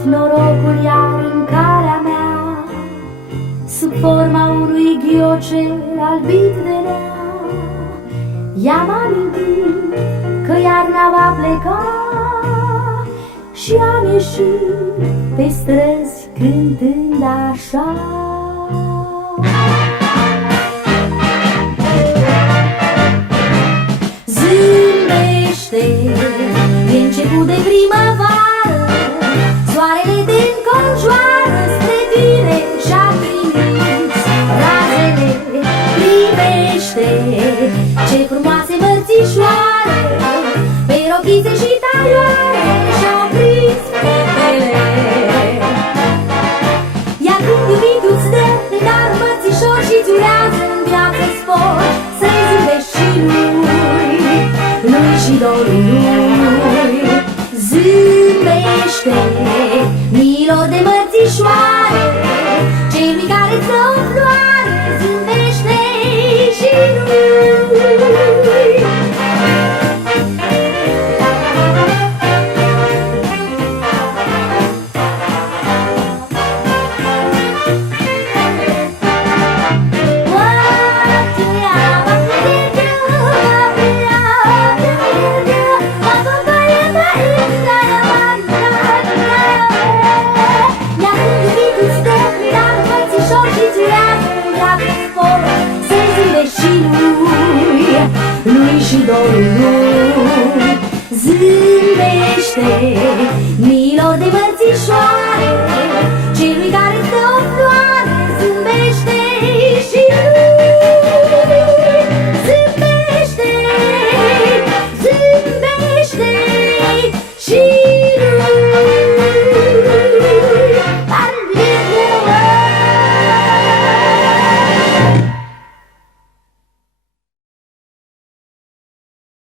venit norocul iar în calea mea, sub forma unui ghioce albit de nea. I-am amintit că iarna va pleca și am ieșit pe străzi cântând așa. Zâmbește, e început de primăvară, soarele te înconjoară spre tine și-a trimis razele. Privește, ce frumoase mărțișoare, pe rochițe și taioare și-au prins fetele. Iar când iubitul-ți dă de dar un mărțișor și-ți urează în viață spor, să-i zâmbești și lui și dorul lui. Zâmbește miilor de mărțișoare, celui care-ți dă o floare, zâmbește și lui. Lui și dorul lui. Zâmbește